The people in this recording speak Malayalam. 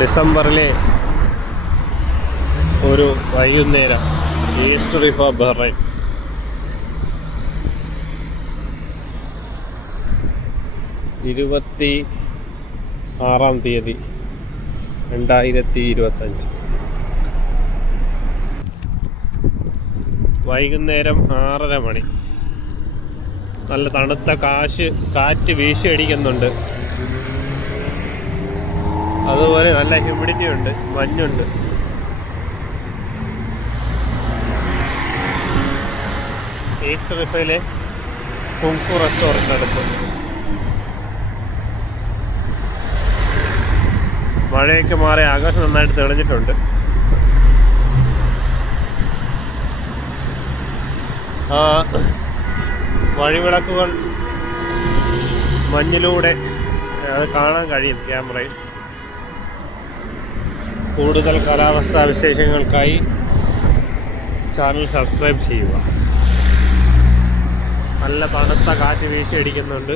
ഡിസംബറിലെ ഒരു വൈകുന്നേരം ഈസ്റ്റ് റിഫ ബഹ്റൈൻ. ഇരുപത്തി 6-ാം തീയതി 2025 വൈകുന്നേരം 6:30 മണി. നല്ല തണുത്ത കാറ്റ് വീശിയടിക്കുന്നുണ്ട്. അതുപോലെ നല്ല ഹ്യൂമിഡിറ്റി ഉണ്ട്, മഞ്ഞുണ്ട്. ഈസ്റ്റ് റിഫയിലെ കുങ്ഫു റെസ്റ്റോറൻറ്റ് അടുത്ത്. മഴയൊക്കെ മാറി ആകാശം നന്നായിട്ട് തെളിഞ്ഞിട്ടുണ്ട്. വഴിവിളക്കുകൾ മഞ്ഞിലൂടെ അത് കാണാൻ കഴിയും ക്യാമറയിൽ. കൂടുതൽ കാലാവസ്ഥാ വിശേഷങ്ങൾക്കായി ചാനൽ സബ്സ്ക്രൈബ് ചെയ്യുക. നല്ല തണുത്ത കാറ്റ് വീശിയടിക്കുന്നുണ്ട്.